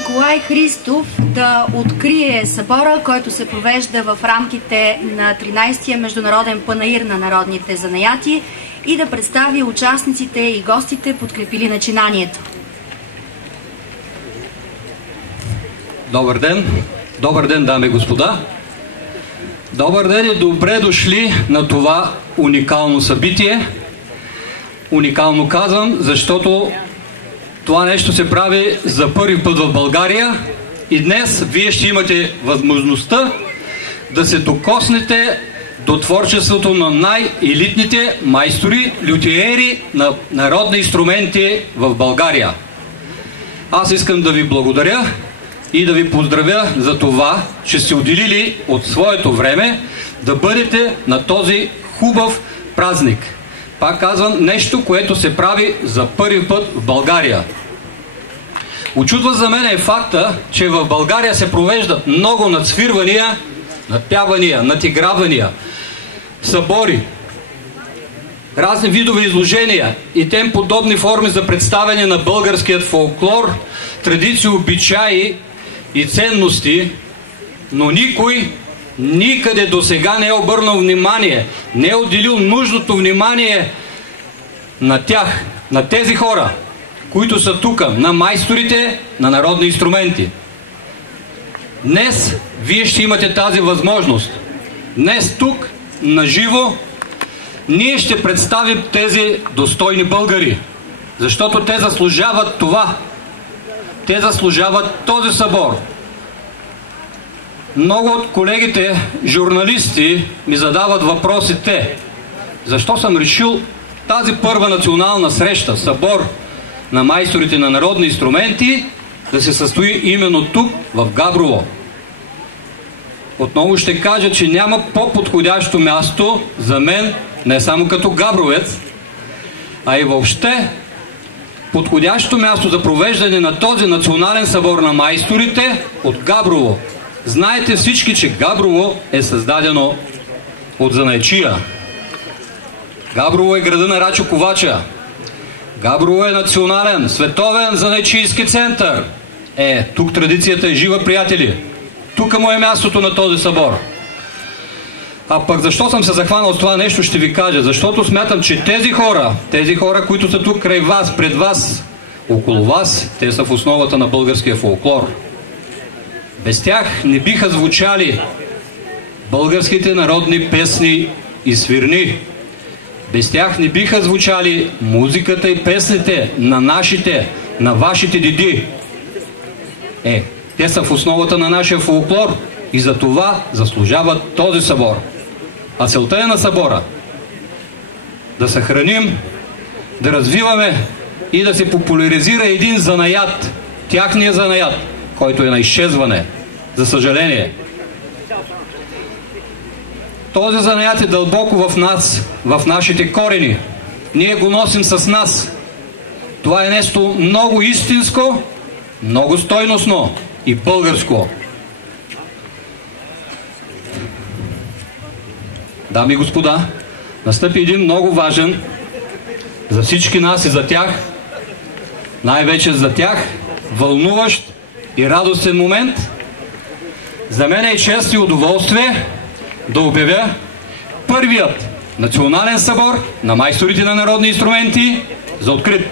Николай Христов да открие събора, който се провежда в рамките на 13-я Международен панаир на народните занаяти, и да представи участниците и гостите, подкрепили начинанието. Добър ден! Добър ден, дами и господа! Добър ден и добре дошли на това уникално събитие. Уникално казвам, защото това нещо се прави за първи път в България и днес вие ще имате възможността да се докоснете до творчеството на най-елитните майстори, лютиери на народни инструменти в България. Аз искам да ви благодаря и да ви поздравя за това, че сте отделили от своето време да бъдете на този хубав празник. Пак казвам, нещо, което се прави за първи път в България. Учудва за мен е факта, че в България се провеждат много надсвирвания, надпявания, надигравания, събори, разни видове изложения и тем подобни форми за представяне на българският фолклор, традиции, обичаи и ценности, но никой никъде до сега не е обърнал внимание, не е отделил нужното внимание на тях, на тези хора, които са тук, на майсторите на народни инструменти. Днес вие ще имате тази възможност. Днес тук, наживо, ние ще представим тези достойни българи, защото те заслужават това. Те заслужават този събор. Много от колегите, журналисти, ми задават въпросите. Защо съм решил тази първа национална среща, събор на майсторите на народни инструменти, да се състои именно тук, в Габрово? Отново ще кажа, че няма по-подходящо място за мен, не само като габровец, а и въобще подходящо място за провеждане на този национален събор на майсторите от Габрово. Знаете всички, че Габрово е създадено от занаятчия. Габрово е града на Рачо Ковача. Габрово е национален, световен занаятчийски център. Тук традицията е жива, приятели. Тук му е мястото на този събор. А пък защо съм се захванал с това нещо, ще ви кажа. Защото смятам, че тези хора, които са тук край вас, пред вас, около вас, те са в основата на българския фолклор. Без тях не биха звучали българските народни песни и свирни. Без тях не биха звучали музиката и песните на нашите, на вашите деди. Те са в основата на нашия фолклор и за това заслужават този събор. А целта е на събора да съхраним, да развиваме и да се популяризира един занаят, тяхния занаят, който е на изчезване, за съжаление. Този занаят е дълбоко в нас, в нашите корени. Ние го носим с нас. Това е нещо много истинско, много стойностно и българско. Дами и господа, настъпи един много важен за всички нас и за тях, най-вече за тях, вълнуващ и радостен момент. За мен е чест и удоволствие да обявя първият национален събор на майсторите на народни инструменти за открит.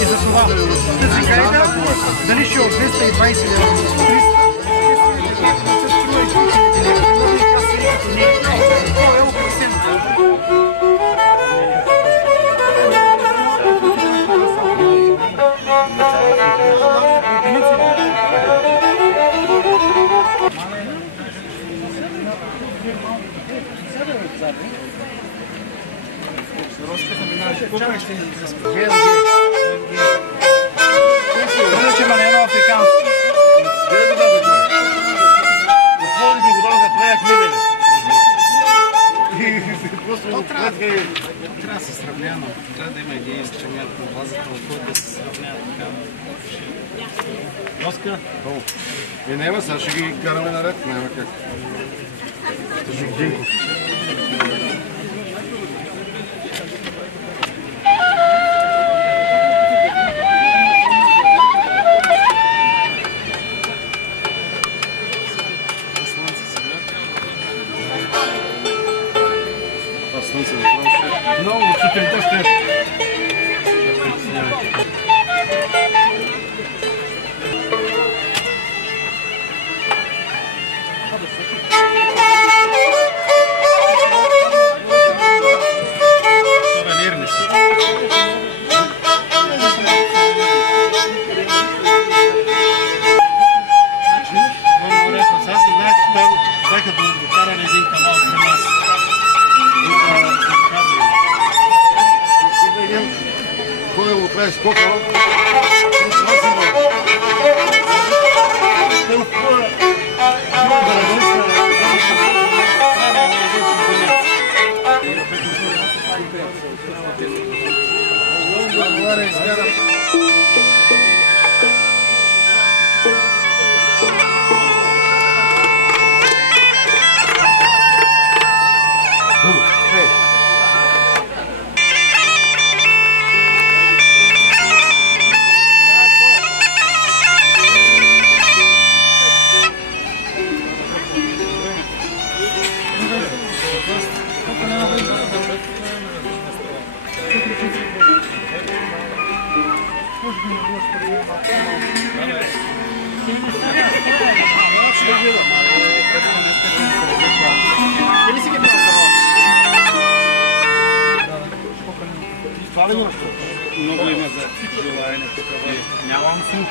И за това тази гайда, дали ще от 220 лева, 300. Трябва да се сравнява, трябва да има един инструмент на базата, от който да се сравнява така. Оскар? Няма, сега ще ги караме наред, няма как. Жигдинко. Много сутринта ще... Много има за желаене тук. Нямам слух.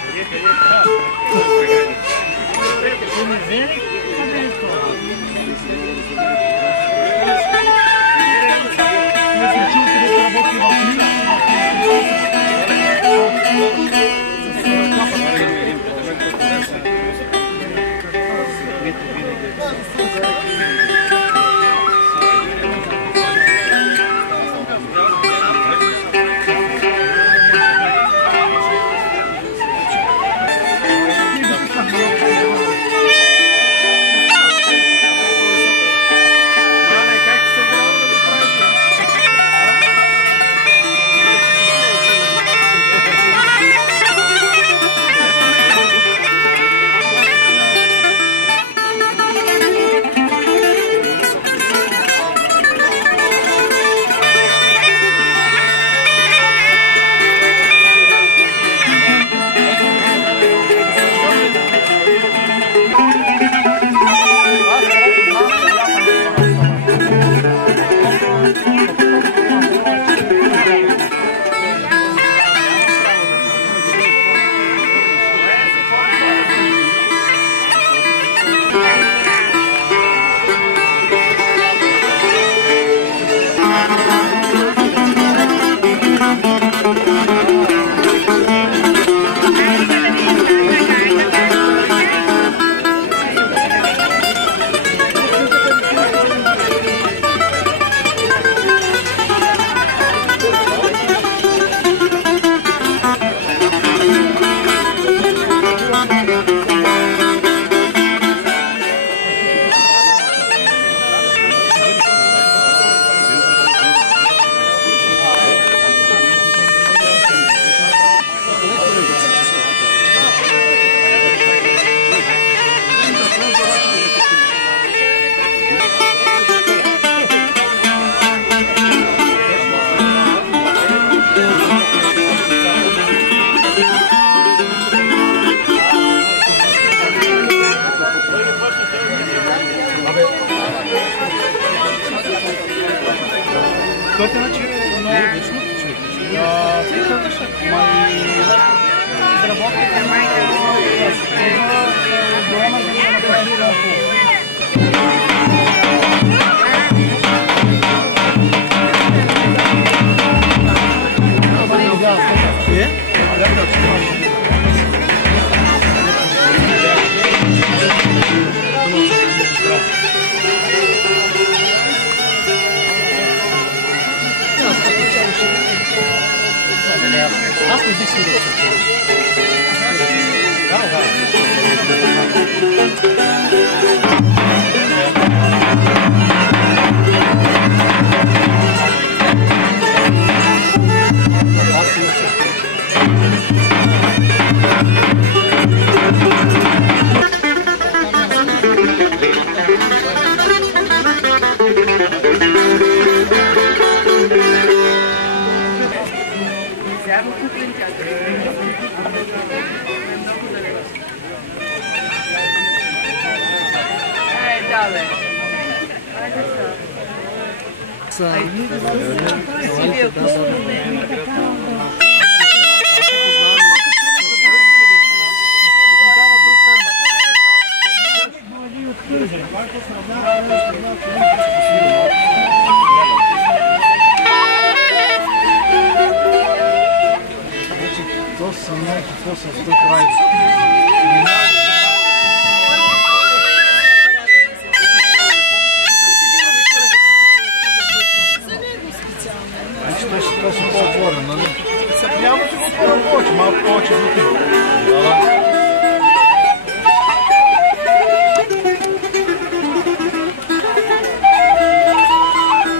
Аз не бих свирил с това.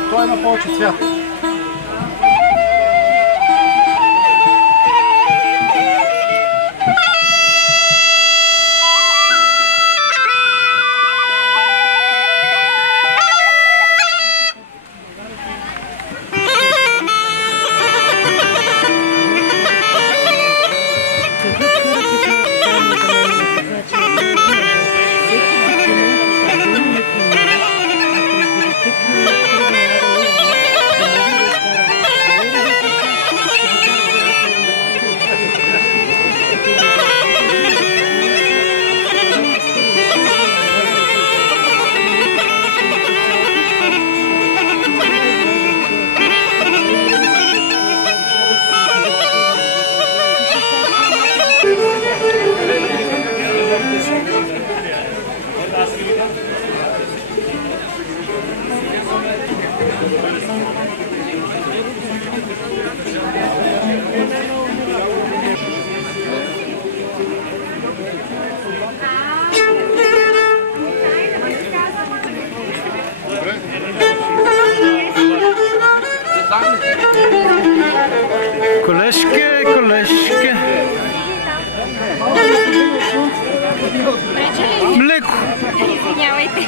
Той има повече цвят. Колежке, колежке. Млеко. Извинявайте.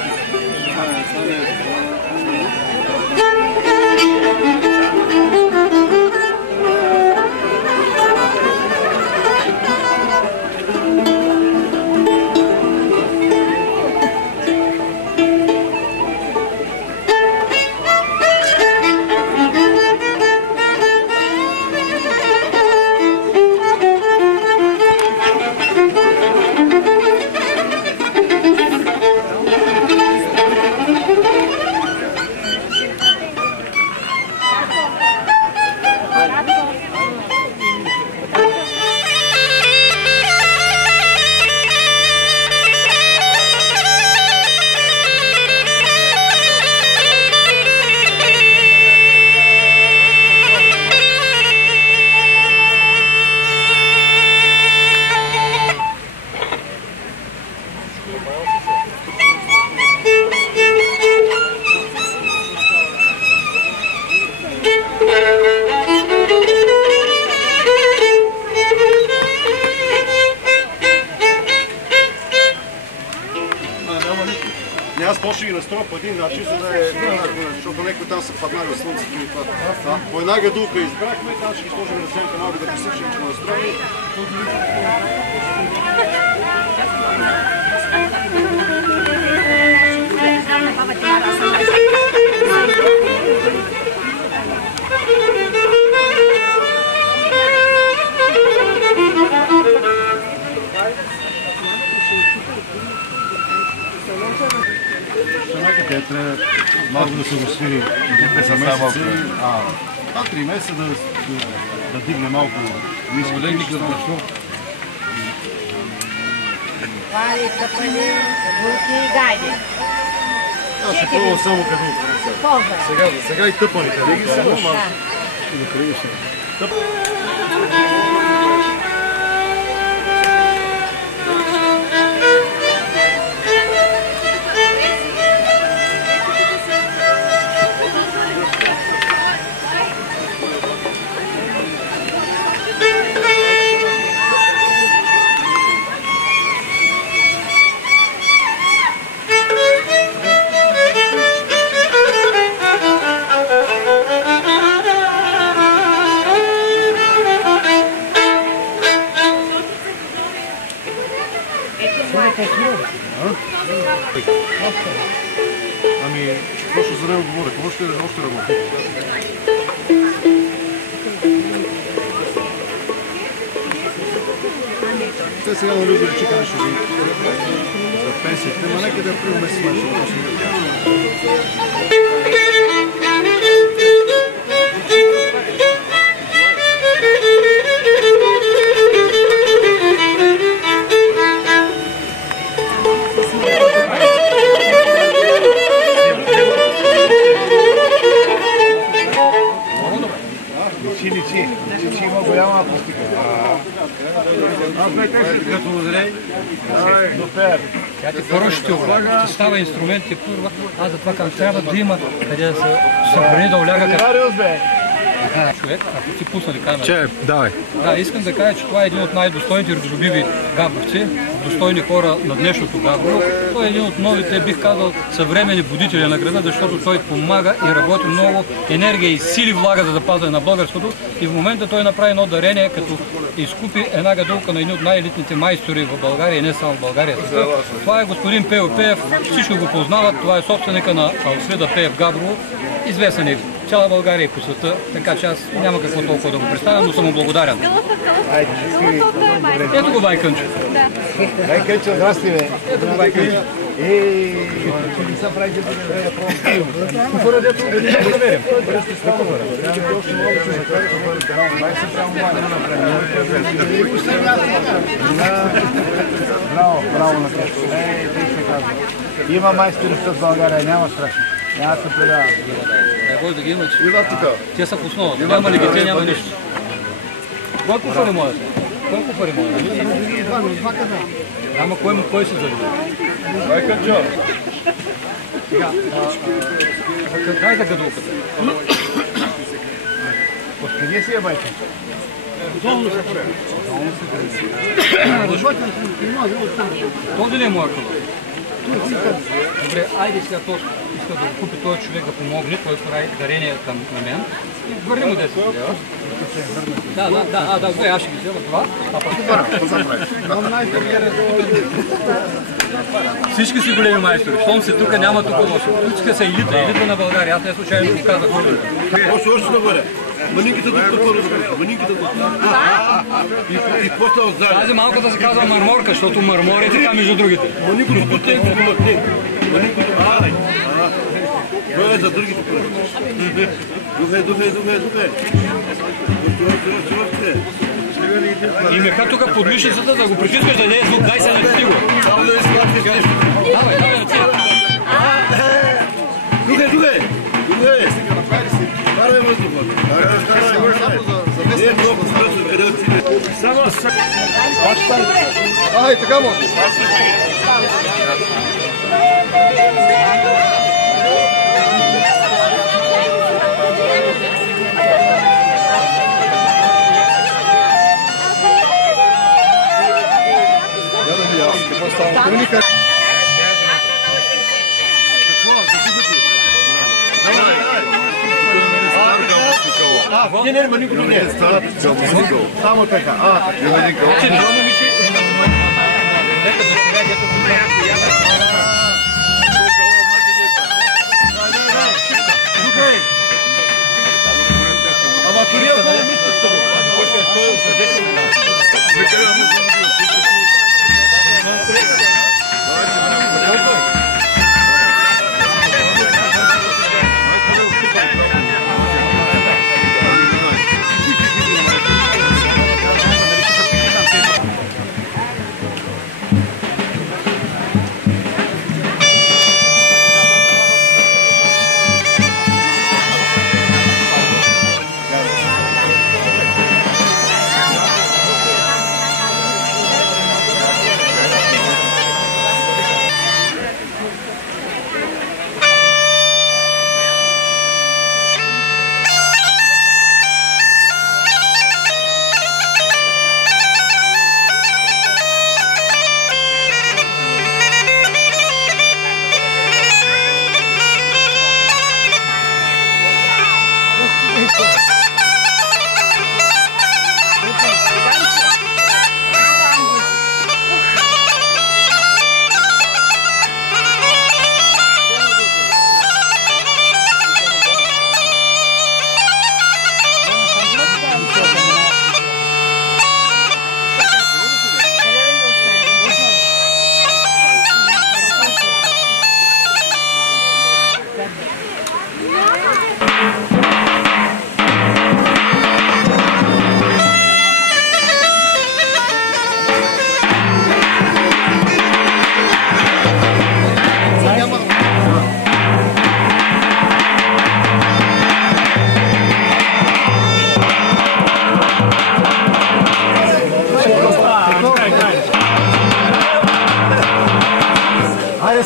Аз почна ги настроя по един начин, за да е, защото някой там са паднали от слънцето и това. По една гадулка избрахме, там ще ги сложим на сценка малко да пресичаме, че го настроим. където трябва малко да се го свири за месеци. 2-3 месеца да дигне малко ниско. Вали, тъпани, руки и гайди. Аз ще пробвам само кадук. Сега и тъпаните. Не ги само, Ами, точно за него говоря. Какво ще работи? Те сега на люди речиха нещо за пенсиите, но нека да април месец май, Личи има голяма постика. Тя ти първо ще облага, ще става инструментите първа. Аз затова казвам, трябва да има къде да се съхрани, да оляга като човек, ако ти пуснали камера. Давай. Да, искам да кажа, че това е един от най-достойните родолюбиви габровци, достойни хора на днешното Габрово. Той е един от новите, бих казал, съвременни будители на града, защото той помага и работи много енергия и сили влага за запазване на българското. И в момента той направи едно дарение, като изкупи една гадулка на едни от най-елитните майстори в България и не само в България. Това е господин Пейо Пеев, всички го познават, това е собственика на Алфреда Пеев Габрово, известен е в цяла България и по света, така че аз няма какво толкова да го представям, но съм му благодарен. Ето го Байкънчо. Байкънчо, здрасти бе. Ето го Байкънчо. Че не са правите да пробвам. Порадето, да не проверим. Браво на теб. Има майстори в България, няма страшно. Няма да се предава. Може да ги има, че те са в основата. Няма ли ги, те няма нищо. Кой куфар е моят? Кой куфар е моят? Ама кой се завиде? Байкънчо. Сега, дай за гадулката. Къде си е Байкънчо? Долно се прави. Този ли е моят къл? Добре, айде сега то иска да го купи този човек да помогне, той прави дарение към на мен. И върни му 10 лева. Да, добре, аз ще ги взема това. Всички си големи майстори. Щом си тук, няма тук лошо. Тук са елита на България. Аз не случайно го казах. Още нагоре. Манинката тук първо. Манинката тук. И после отзади. Тази малка да се казва марморка, защото мармор е така между другите. Манинката тук е помъкне. Манинката парай. Това е за другите първо. Духе. И меха тук под мишницата да го притискаш да не е звук. Дай се на ти го. Само да изплатиш нещо. Давай, на ти. Духе. Парай въздуха. Не е много страшно, къде отиде. Ай, така може. Не, ма никога не е. Само така. Ама Кирил, какво мислиш с това?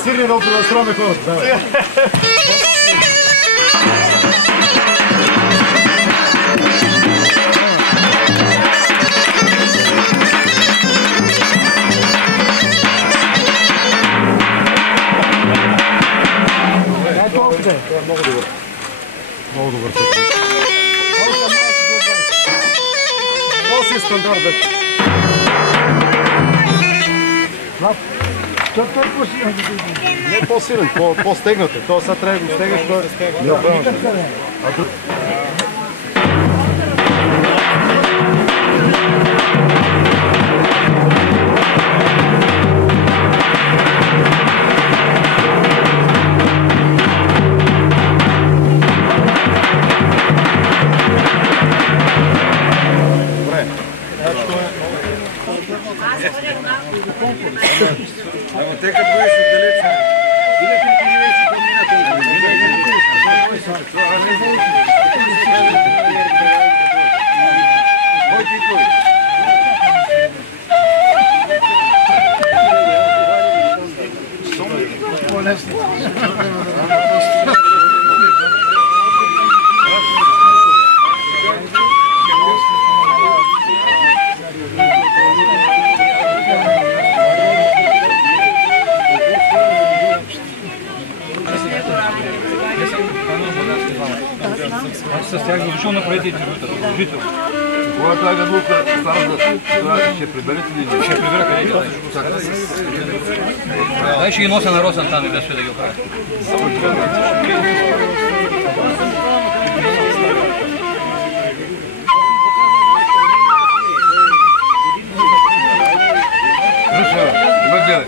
свирни да настройме хората. Давай. Много добър. Много добър. Това си е стандарт вече. Не по-силен, по-стегнат. Това сега трябва да го стегаш. Те като бъдеш отдалече. Кой ти кой? Аз с тях задушил направите интервюта. Когато е гадулка, ще приберете ли? Ще прибера къде ги дай. Дай ще ги нося на Росен там и без да ги оправя. Ръша, има гледай.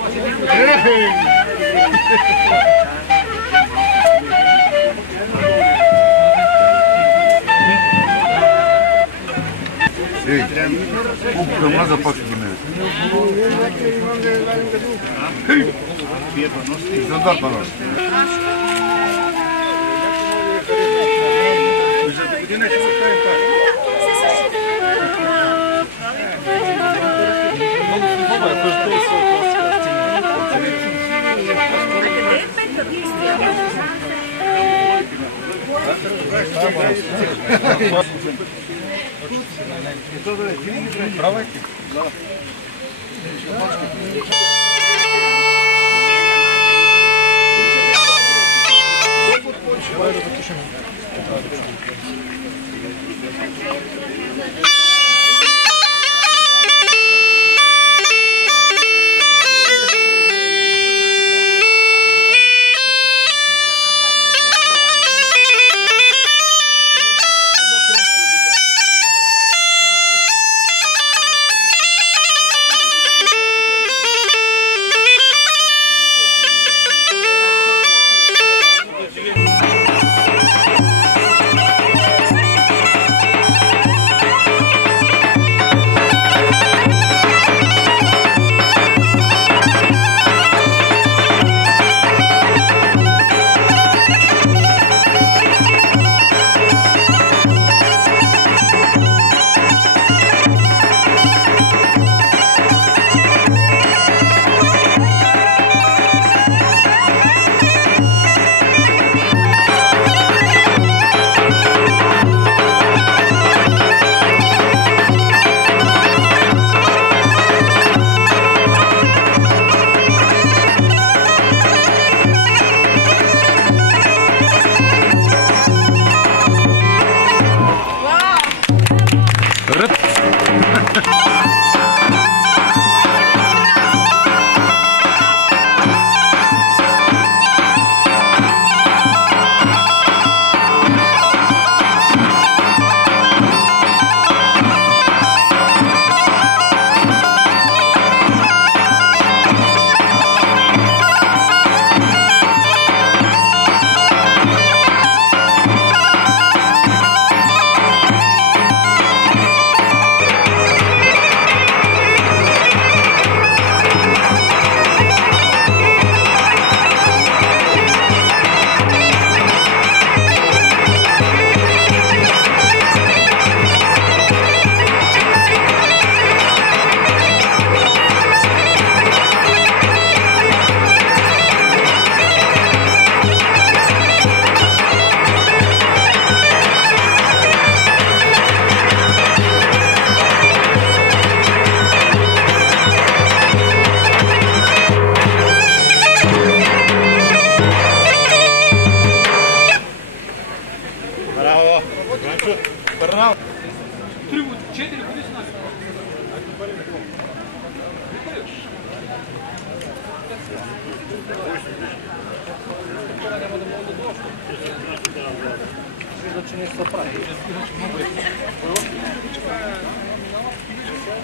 Ей, колко къмна започва до мен. Стандартна нощ. За година ще го правим пак. Много е, пъщо е Правайте.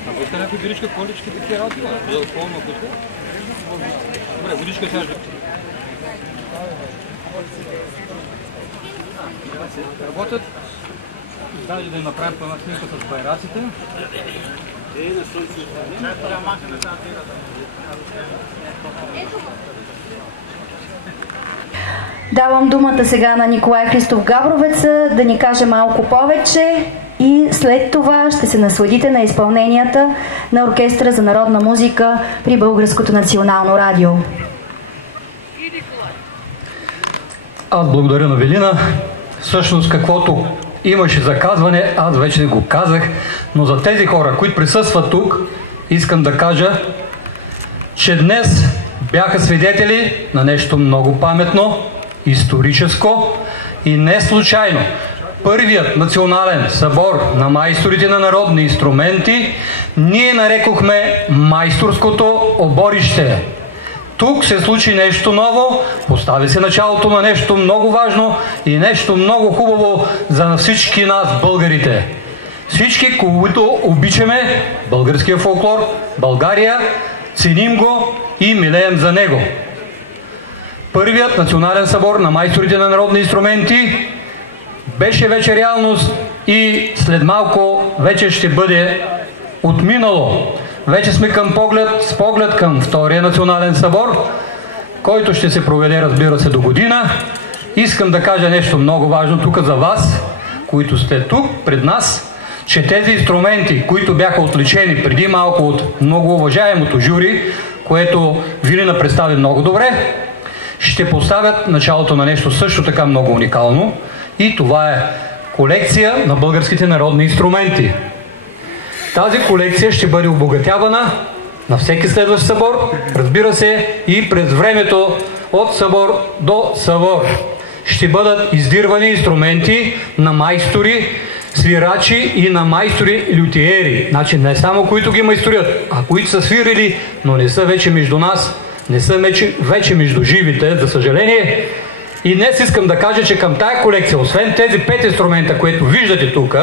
Ако иска някой биричка, колички, такива работи, да отпълно, ако иска. Добре, водичка сега ще... Работят. Даже да им направим по една снимка с байраците. Давам думата сега на Николай Христов Габровец да ни каже малко повече и след това ще се насладите на изпълненията на Оркестъра за народна музика при Българското национално радио. Аз благодаря на Велина. Всъщност каквото имаше за казване, аз вече го казах, но за тези хора, които присъстват тук, искам да кажа, че днес бяха свидетели на нещо много паметно, историческо и не случайно. Първият национален събор на майсторите на народни инструменти ние нарекохме майсторското оборище. Тук се случи нещо ново, постави се началото на нещо много важно и нещо много хубаво за всички нас, българите. Всички, които обичаме българския фолклор, България, ценим го и милеем за него. Първият национален събор на майсторите на народни инструменти беше вече реалност и след малко вече ще бъде отминало. Вече сме с поглед към втория национален събор, който ще се проведе, разбира се, до година. Искам да кажа нещо много важно тук за вас, които сте тук пред нас, че тези инструменти, които бяха отличени преди малко от много уважаемото жури, което Вилина представи много добре, ще поставят началото на нещо също така много уникално и това е колекция на българските народни инструменти. Тази колекция ще бъде обогатявана на всеки следващ събор, разбира се, и през времето от събор до събор. Ще бъдат издирвани инструменти на майстори, свирачи и на майстори лютиери. Значи не само които ги майсторят, а които са свирили, но не са вече между нас, не са вече между живите, за съжаление. И днес искам да кажа, че към тая колекция, освен тези 5 инструмента, които виждате тук,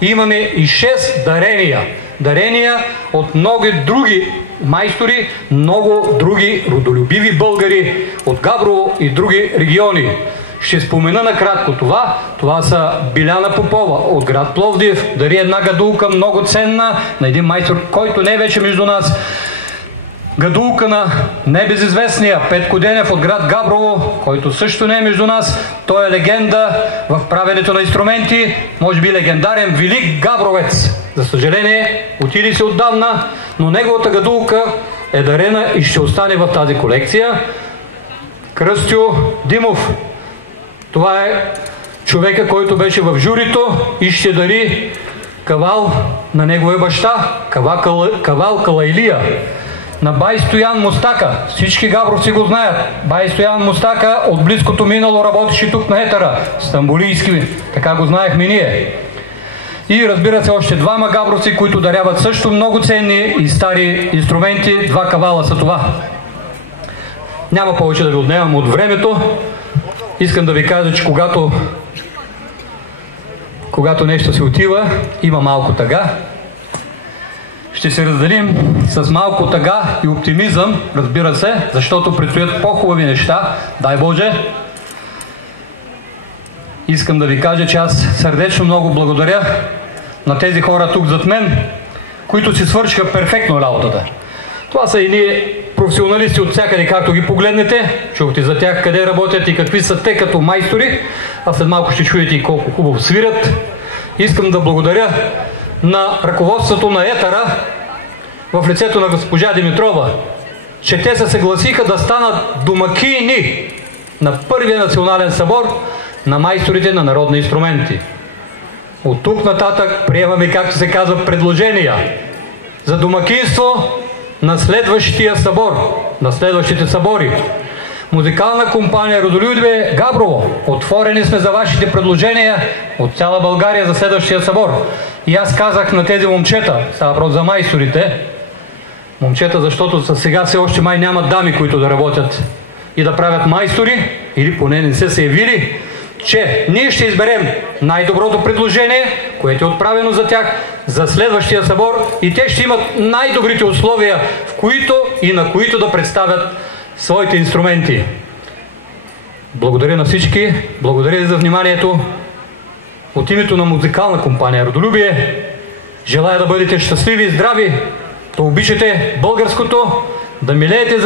имаме и 6 дарения. Дарения от много други майстори, много други родолюбиви българи от Габрово и други региони. Ще спомена накратко това. Това са Биляна Попова от град Пловдив, дари една гадулка много ценна на един майстор, който не е вече между нас. Гадулка на небезизвестния Петко Денев от град Габрово, който също не е между нас. Той е легенда в правенето на инструменти, може би легендарен велик габровец. За съжаление, отиде се отдавна, но неговата гадулка е дарена и ще остане в тази колекция. Кръстю Димов. Това е човека, който беше в журито и ще дари кавал на неговия баща, кавал Калайлия. На бай Стоян Мустака. Всички габровци го знаят. Бай Стоян Мустака от близкото минало работеше тук на Етера. Стамбулийски. Така го знаехме ние. И разбира се още двама габровци, които даряват също много ценни и стари инструменти. 2 кавала са това. Няма повече да ви отнемам от времето. Искам да ви кажа, че когато нещо се отива, има малко тъга. Ще се разделим с малко тъга и оптимизъм, разбира се, защото предстоят по-хубави неща, дай Боже. Искам да ви кажа, че аз сърдечно много благодаря на тези хора тук зад мен, които си свършиха перфектно работата. Това са едни професионалисти от всякъде, както ги погледнете. Чухте за тях къде работят и какви са те като майстори, а след малко ще чуете и колко хубаво свирят. Искам да благодаря на ръководството на Етера в лицето на госпожа Димитрова, че те се съгласиха да станат домакини на първия национален събор на майсторите на народни инструменти. От тук нататък приемаме, както се казва, предложения за домакинство на следващия събор, на следващите събори. Музикална компания Родолюбие Габрово, отворени сме за вашите предложения от цяла България за следващия събор. И аз казах на тези момчета, става въпрос за майсторите, момчета, защото сега все още май нямат дами, които да работят и да правят майстори, или поне не се явили, че ние ще изберем най-доброто предложение, което е отправено за тях, за следващия събор, и те ще имат най-добрите условия, в които и на които да представят своите инструменти. Благодаря на всички, благодаря за вниманието. От името на музикална компания Родолюбие желая да бъдете щастливи и здрави, да обичате българското, да милеете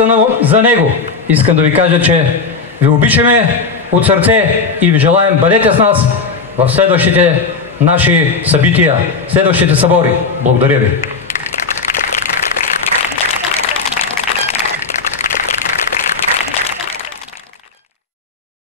за него. Искам да ви кажа, че ви обичаме от сърце и ви желаем, бъдете с нас в следващите наши събития, следващите събори. Благодаря ви.